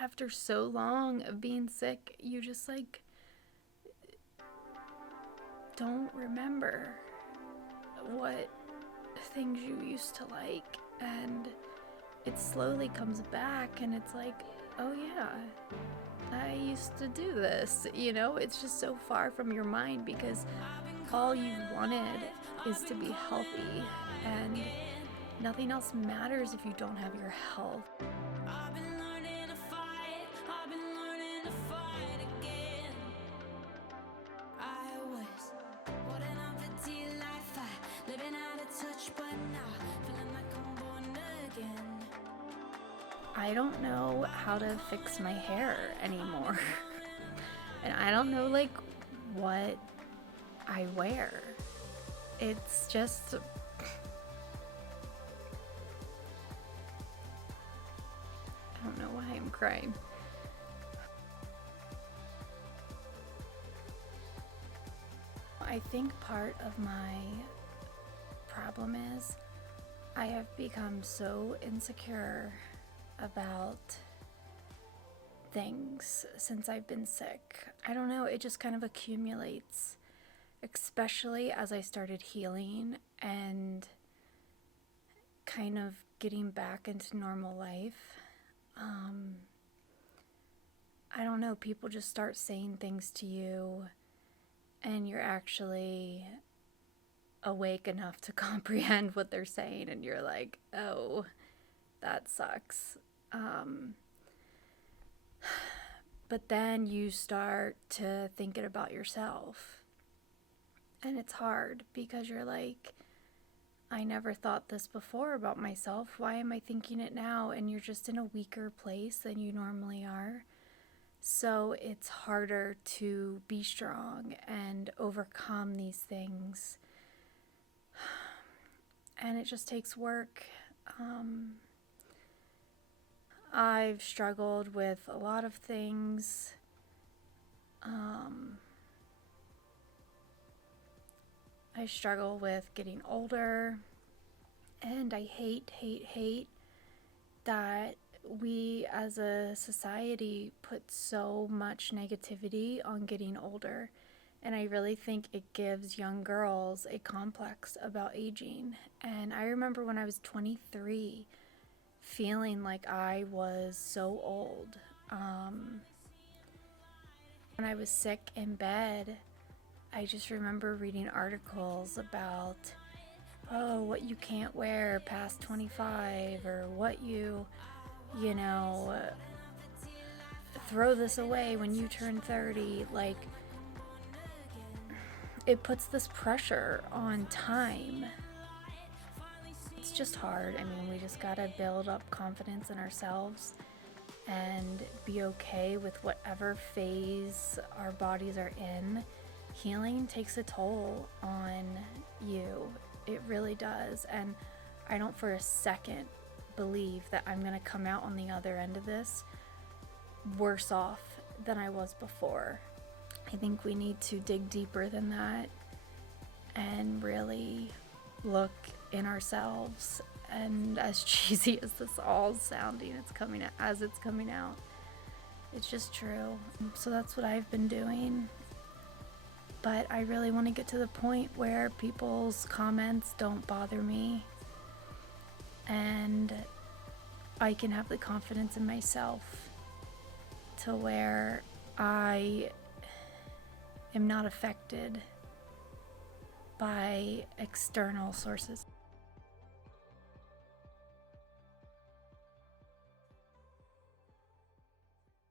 after so long of being sick, you just like don't remember what things you used to like, and it slowly comes back, and it's like, oh yeah, I used to do this, you know? It's just so far from your mind because all you wanted is to be healthy, and nothing else matters if you don't have your health. I don't know how to fix my hair anymore. And I don't know like what I wear. It's just I don't know why I'm crying. I think part of my problem is I have become so insecure about things since I've been sick. I don't know, it just kind of accumulates, especially as I started healing and kind of getting back into normal life. I don't know, people just start saying things to you and you're actually awake enough to comprehend what they're saying, and you're like, oh, that sucks. But then you start to thinking about yourself, and it's hard because you're like, I never thought this before about myself. Why am I thinking it now? And you're just in a weaker place than you normally are. So it's harder to be strong and overcome these things. And it just takes work. I've struggled with a lot of things. I struggle with getting older, and I hate that we as a society put so much negativity on getting older. And I really think it gives young girls a complex about aging. And I remember when I was 23 feeling like I was so old. When I was sick in bed, I just remember reading articles about, oh, what you can't wear past 25, or what you know, throw this away when you turn 30. Like, it puts this pressure on time. It's just hard. I mean, we just gotta build up confidence in ourselves and be okay with whatever phase our bodies are in. Healing takes a toll on you. It really does. And I don't for a second believe that I'm gonna come out on the other end of this worse off than I was before. I think we need to dig deeper than that and really look in ourselves. And as cheesy as this all sounding, it's coming out. It's just true. So that's what I've been doing. But I really want to get to the point where people's comments don't bother me, and I can have the confidence in myself to where I am not affected by external sources.